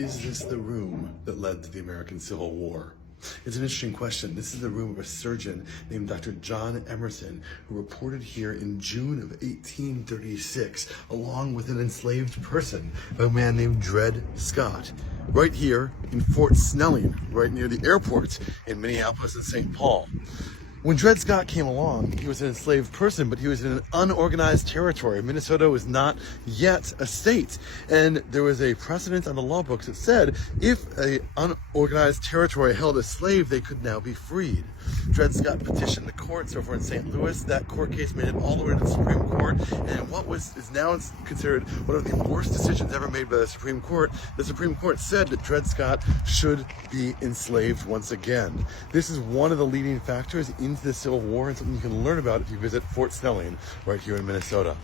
Is this the room that led to the American Civil War? It's an interesting question. This is the room of a surgeon named Dr. John Emerson, who reported here in June of 1836, along with an enslaved person, a man named Dred Scott, right here in Fort Snelling, right near the airport in Minneapolis and St. Paul. When Dred Scott came along, he was an enslaved person, but he was in an unorganized territory. Minnesota was not yet a state. And there was a precedent on the law books that said if an unorganized territory held a slave, they could now be freed. Dred Scott petitioned the courts over in St. Louis. That court case made it all the way to the Supreme Court. And what is now considered one of the worst decisions ever made by the Supreme Court said that Dred Scott should be enslaved once again. This is one of the leading factors into the Civil War and something you can learn about if you visit Fort Snelling right here in Minnesota.